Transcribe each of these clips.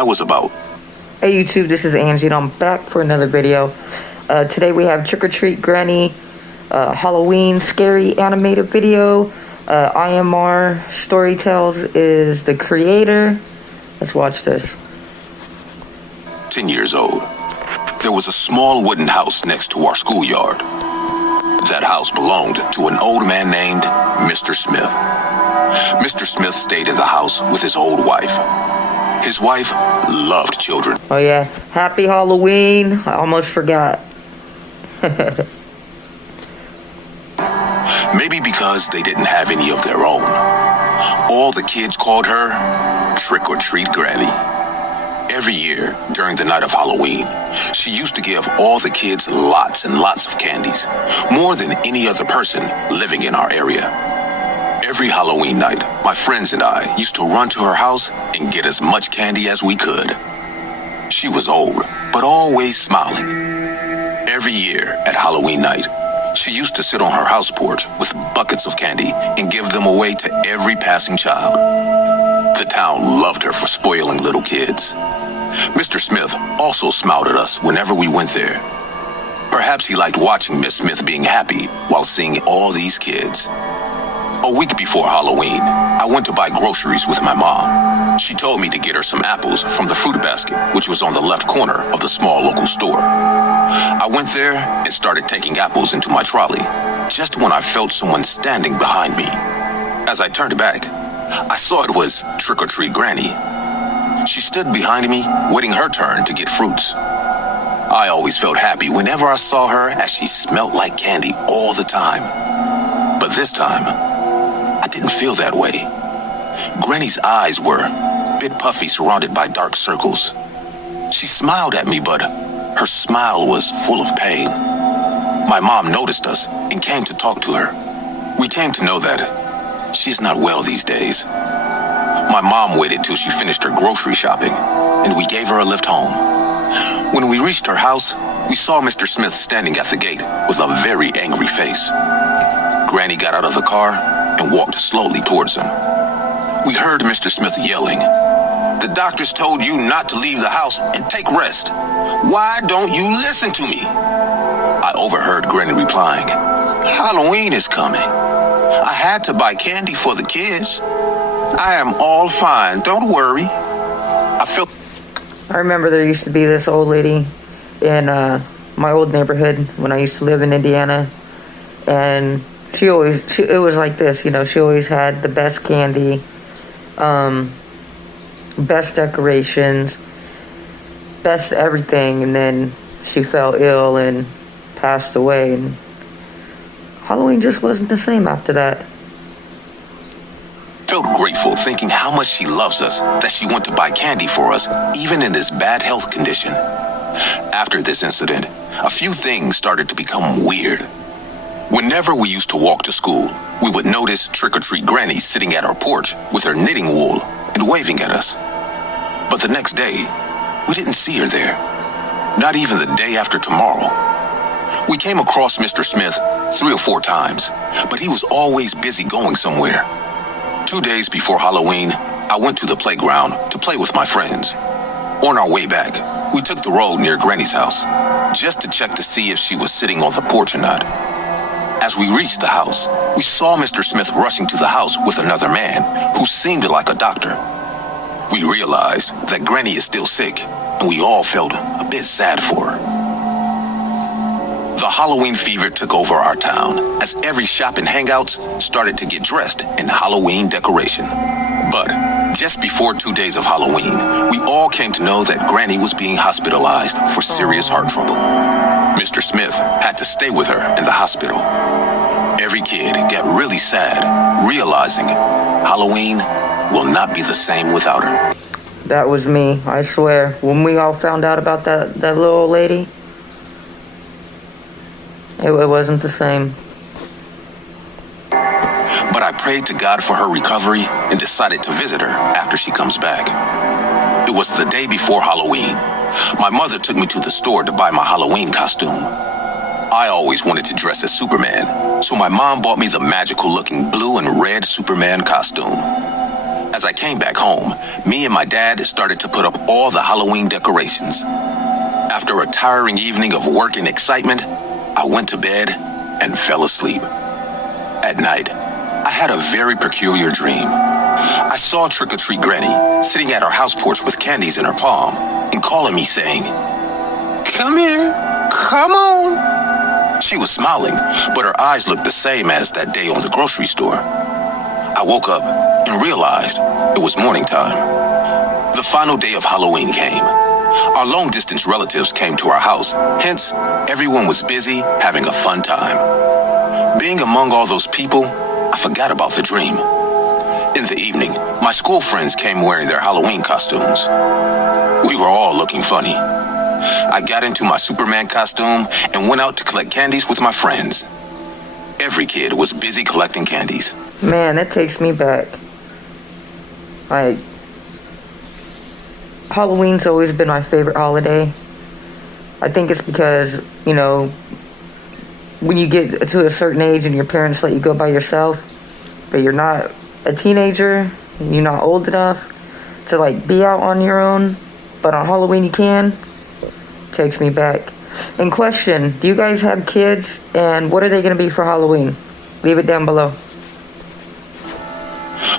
I was about. Hey YouTube, this is Angie and I'm back for another video. Today we have Trick or Treat Granny Halloween scary animated video. IMR Storytells is the creator. Let's watch this. 10 years old. There was a small wooden house next to our schoolyard. That house belonged to an old man named Mr. Smith. Mr. Smith stayed in the house with his old wife. His wife loved children. Oh yeah, happy Halloween. I almost forgot. Maybe because they didn't have any of their own. All the kids called her Trick or Treat Granny. Every year, during the night of Halloween, she used to give all the kids lots and lots of candies, more than any other person living in our area. Every Halloween night, my friends and I used to run to her house and get as much candy as we could. She was old, but always smiling. Every year at Halloween night, she used to sit on her house porch with buckets of candy and give them away to every passing child. The town loved her for spoiling little kids. Mr. Smith also smiled at us whenever we went there. Perhaps he liked watching Miss Smith being happy while seeing all these kids. A week before Halloween, I went to buy groceries with my mom. She told me to get her some apples from the fruit basket, which was on the left corner of the small local store. I went there and started taking apples into my trolley, just when I felt someone standing behind me. As I turned back, I saw it was Trick or Treat Granny. She stood behind me, waiting her turn to get fruits. I always felt happy whenever I saw her, as she smelled like candy all the time. But this time, I didn't feel that way. Granny's eyes were a bit puffy, surrounded by dark circles. She smiled at me, but her smile was full of pain. My mom noticed us and came to talk to her. We came to know that she's not well these days. My mom waited till she finished her grocery shopping, and we gave her a lift home. When we reached her house, we saw Mr. Smith standing at the gate with a very angry face. Granny got out of the car and walked slowly towards him. We heard Mr. Smith yelling, "The doctors told you not to leave the house and take rest. Why don't you listen to me?" I overheard Granny replying, "Halloween is coming. I had to buy candy for the kids. I am all fine, don't worry." I remember there used to be this old lady in my old neighborhood when I used to live in Indiana, and it was like this, you know, she always had the best candy, best decorations, best everything, and then she fell ill and passed away, and Halloween just wasn't the same after that. Felt grateful thinking how much she loves us, that she went to buy candy for us, even in this bad health condition. After this incident, a few things started to become weird. Whenever we used to walk to school, we would notice Trick or Treat Granny sitting at our porch with her knitting wool and waving at us. But the next day, we didn't see her there. Not even the day after tomorrow. We came across Mr. Smith 3 or 4 times, but he was always busy going somewhere. 2 days before Halloween, I went to the playground to play with my friends. On our way back, we took the road near Granny's house, just to check to see if she was sitting on the porch or not. As we reached the house, we saw Mr. Smith rushing to the house with another man who seemed like a doctor. We realized that Granny is still sick, and we all felt a bit sad for her. The Halloween fever took over our town, as every shop and hangouts started to get dressed in Halloween decoration. But just before 2 days of Halloween, we all came to know that Granny was being hospitalized for serious heart trouble. Mr. Smith had to stay with her in the hospital. Every kid got really sad, realizing Halloween will not be the same without her. That was me, I swear. When we all found out about that little old lady, it wasn't the same. But I prayed to God for her recovery and decided to visit her after she comes back. It was the day before Halloween. My mother took me to the store to buy my Halloween costume. I always wanted to dress as Superman, so my mom bought me the magical-looking blue and red Superman costume. As I came back home, me and my dad started to put up all the Halloween decorations. After a tiring evening of work and excitement, I went to bed and fell asleep. At night, I had a very peculiar dream. I saw Trick-or-Treat Granny sitting at our house porch with candies in her palm and calling me saying, "Come here, come on." She was smiling, but her eyes looked the same as that day on the grocery store. I woke up and realized it was morning time. The final day of Halloween came. Our long-distance relatives came to our house, hence, everyone was busy having a fun time. Being among all those people, I forgot about the dream. In the evening, my school friends came wearing their Halloween costumes. We were all looking funny. I got into my Superman costume and went out to collect candies with my friends. Every kid was busy collecting candies. Man, that takes me back. Halloween's always been my favorite holiday. I think it's because, when you get to a certain age and your parents let you go by yourself, but you're not a teenager, and you're not old enough to be out on your own, but on Halloween you can, takes me back. And question, do you guys have kids, and what are they going to be for Halloween? Leave it down below.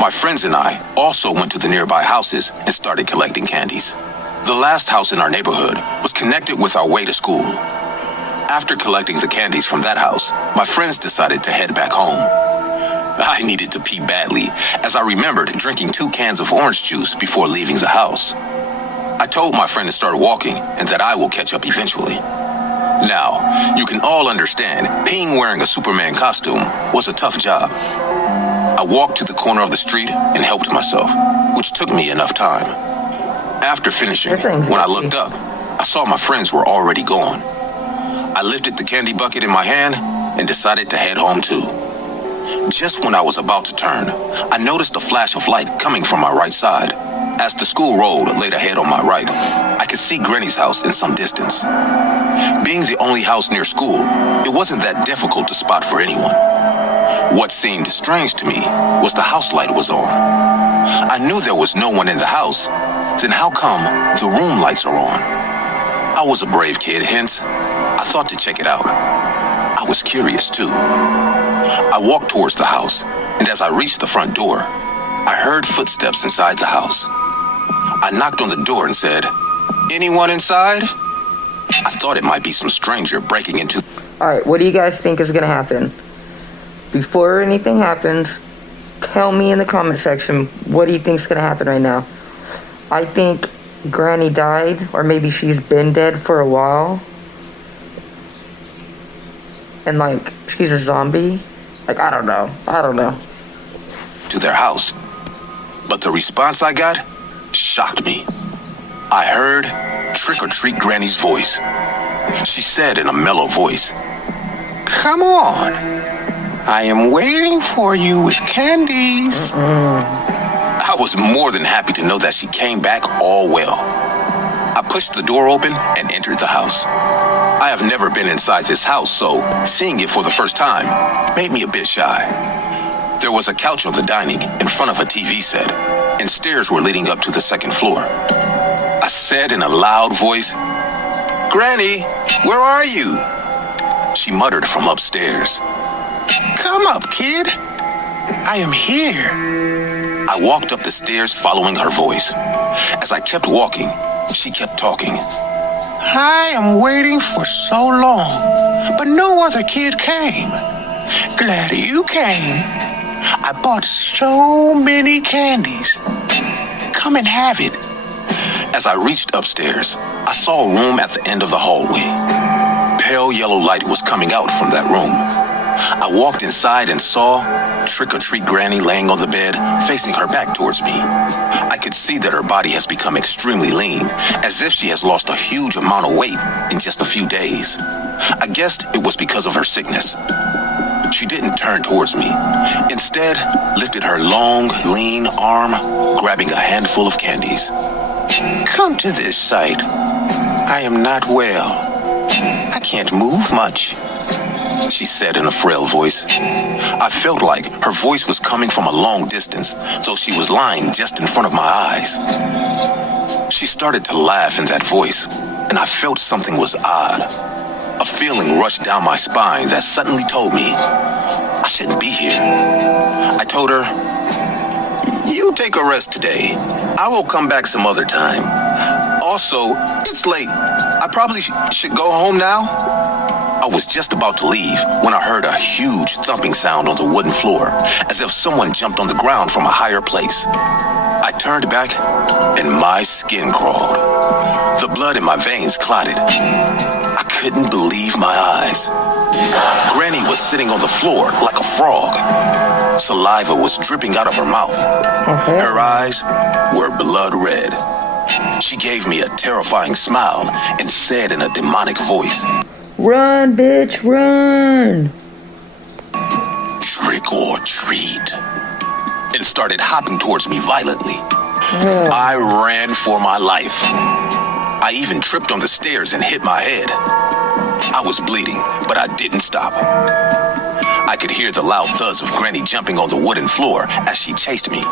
My friends and I also went to the nearby houses and started collecting candies. The last house in our neighborhood was connected with our way to school. After collecting the candies from that house, my friends decided to head back home. I needed to pee badly, as I remembered drinking 2 cans of orange juice before leaving the house. I told my friend to start walking and that I will catch up eventually. Now, you can all understand, peeing wearing a Superman costume was a tough job. I walked to the corner of the street and helped myself, which took me enough time. After finishing, when I looked up, I saw my friends were already gone. I lifted the candy bucket in my hand and decided to head home too. Just when I was about to turn, I noticed a flash of light coming from my right side. As the school road laid ahead on my right, I could see Granny's house in some distance. Being the only house near school, it wasn't that difficult to spot for anyone. What seemed strange to me was the house light was on. I knew there was no one in the house, then how come the room lights are on? I was a brave kid, hence, I thought to check it out. I was curious too. I walked towards the house, and as I reached the front door, I heard footsteps inside the house. I knocked on the door and said, "Anyone inside?" I thought it might be some stranger breaking into... Alright, what do you guys think is going to happen? Before anything happens, tell me in the comment section, what do you think is going to happen right now? I think Granny died, or maybe she's been dead for a while. And she's a zombie. I don't know. to their house. But the response I got shocked me. I heard Trick-or-Treat Granny's voice. She said in a mellow voice, "Come on. I am waiting for you with candies." I was more than happy to know that she came back all well. I pushed the door open and entered the house. I have never been inside this house, so seeing it for the first time made me a bit shy. There was a couch on the dining in front of a TV set, and stairs were leading up to the second floor. I said in a loud voice, "Granny, where are you?" She muttered from upstairs, "Come up, kid. I am here." I walked up the stairs following her voice. As I kept walking, she kept talking. "I am waiting for so long, but no other kid came. Glad you came. I bought so many candies. Come and have it." As I reached upstairs, I saw a room at the end of the hallway. Pale yellow light was coming out from that room. I walked inside and saw Trick-or-Treat Granny laying on the bed, facing her back towards me. I could see that her body has become extremely lean, as if she has lost a huge amount of weight in just a few days. I guessed it was because of her sickness. She didn't turn towards me. Instead, lifted her long, lean arm, grabbing a handful of candies. "Come to this side. I am not well. I can't move much. she said in a frail voice. I felt like her voice was coming from a long distance, though she was lying just in front of my eyes. She started to laugh in that voice, and I felt something was odd. A feeling rushed down my spine that suddenly told me I shouldn't be here. I told her, "You take a rest today. I will come back some other time. Also, it's late. I probably should go home now." I was just about to leave when I heard a huge thumping sound on the wooden floor, as if someone jumped on the ground from a higher place. I turned back, and my skin crawled. The blood in my veins clotted. I couldn't believe my eyes. Granny was sitting on the floor like a frog. Saliva was dripping out of her mouth. Her eyes were blood red. She gave me a terrifying smile and said in a demonic voice, "Run, bitch, run!" "Trick or treat," and started hopping towards me violently. I ran for my life. I even tripped on the stairs and hit my head. I was bleeding, but I didn't stop. I could hear the loud thuds of Granny jumping on the wooden floor as she chased me.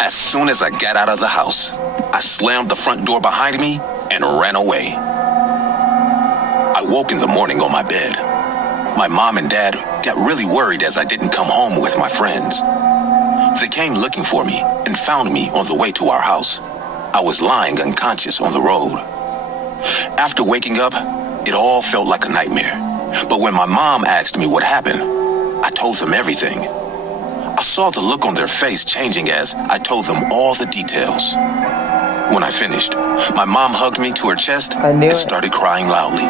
As soon as I got out of the house, I slammed the front door behind me and ran away. I woke in the morning on my bed. My mom and dad got really worried as I didn't come home with my friends. They came looking for me and found me on the way to our house. I was lying unconscious on the road. After waking up, it all felt like a nightmare. But when my mom asked me what happened, I told them everything. I saw the look on their face changing as I told them all the details. When I finished, my mom hugged me to her chest and started crying loudly.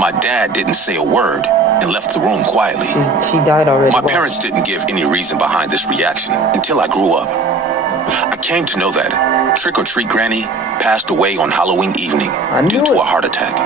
My dad didn't say a word and left the room quietly. She died already. My parents didn't give any reason behind this reaction until I grew up. I came to know that Trick or Treat Granny passed away on Halloween evening due to a heart attack.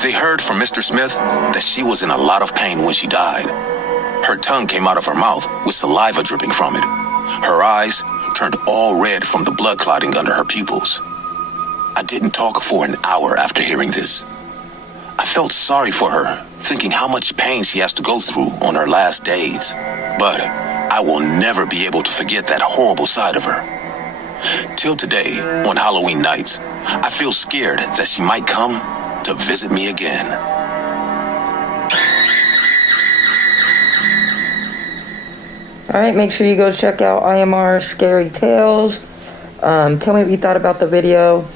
They heard from Mr. Smith that she was in a lot of pain when she died. Her tongue came out of her mouth with saliva dripping from it. Her eyes turned all red from the blood clotting under her pupils. I didn't talk for an hour after hearing this. I felt sorry for her, thinking how much pain she has to go through on her last days. But I will never be able to forget that horrible side of her. Till today, on Halloween nights, I feel scared that she might come to visit me again. Alright, make sure you go check out IMR Scary Tales. Tell me what you thought about the video.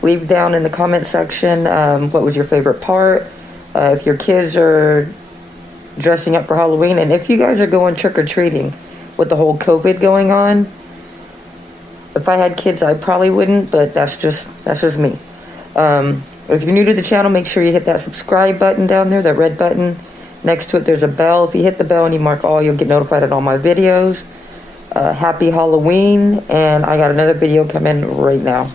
Leave down in the comment section what was your favorite part. If your kids are dressing up for Halloween, and if you guys are going trick-or-treating with the whole COVID going on. If I had kids, I probably wouldn't, but that's just me. If you're new to the channel, make sure you hit that subscribe button down there, that red button. Next to it, there's a bell. If you hit the bell and you mark all, you'll get notified of all my videos. Happy Halloween, and I got another video coming right now.